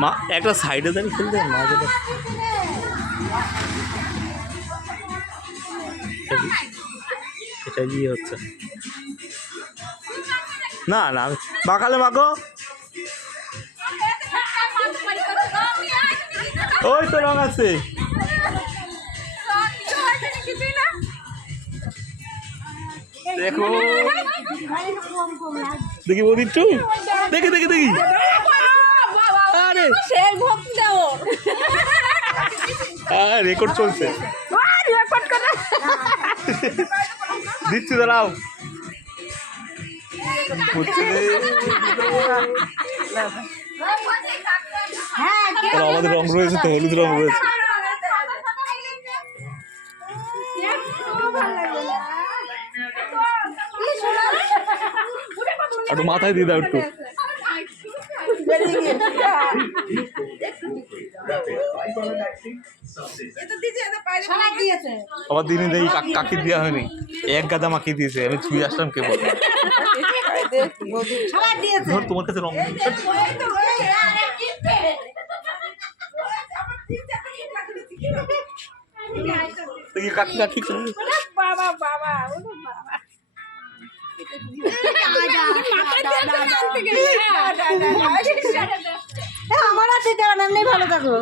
মা একটা সাইডে দাঁড়িয়ে খেলতে মা যেটা এটা দিয়ে হচ্ছে না না মাখালে মাখো ওই তো রং আছে দেখো দেখি বলি একটু দেখে দেখে দেখি আরে রেকর্ড চলছে দিচ্ছি দাঁড়াও আমাদের রং রয়েছে তো হলুদ রং রয়েছে একটু মাথায় দিয়ে দাও একটু আবার দিনে দেখি কাকি দেওয়া হয়নি এক গাদা মাখিয়ে দিয়েছে আমি ছুঁয়ে আসলাম কেবল ধর তোমার কাছে রং কাকি কাকি বাবা বাবা আমার হাতে দেওয়া এমনি ভালো থাকো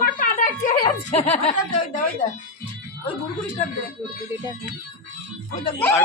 আর